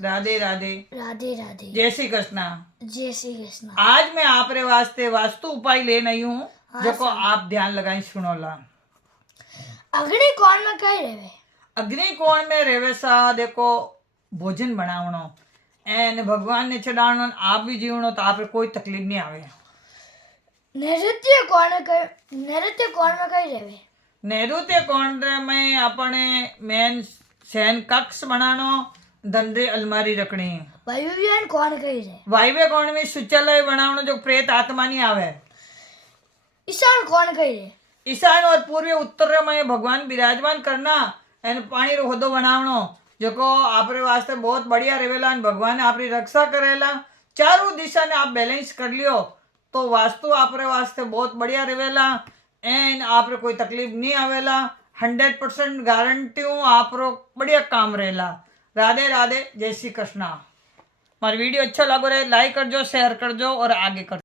राधे राधे। राधे राधे। जय श्री कृष्णा। जय श्री कृष्ण। आज मैं आपरे वास्ते वास्तु उपाय ले आई हूँ, हाँ जो को सर। आप ध्यान लगाई सुनोला। अग्नि कोण में कई रहे? अग्नि कोण में रेवे सा देखो भोजन बनावणो एन भगवान ने चढ़ावणो ने आप भी जीवणो तो आप कोई तकलीफ नहीं आवे। नैऋत्य कोण में कई रहे? नैऋत्य कोण में अपने मेन शयन कक्ष बनानो, धंधे अलमारी रखनी। वायुव्य कोण कई रहे? वायव्य कोण में शौचालय बनावणो जो प्रेत आत्मा नहीं आवे। ईशान कोण कई रहे? ईशान और पूर्व उत्तर में भगवान विराजमान करना एन पानी रो होदो बनावणो जो को आपरे वास्ते बहुत बढ़िया रहेला। भगवान ने आपरी रक्षा करेला। चारों दिशा ने आप बैलेंस कर लियो तो वास्तु आपरे वास्ते बहुत बढ़िया रहेला एन आपरे कोई तकलीफ नहीं आवेला। 100% गारंटी हूँ आपरो बढ़िया काम रहेला। राधे राधे। जय श्री कृष्णा। मारी वीडियो अच्छा लगो रहे लाइक करजो, शेयर करजो और आगे करजो।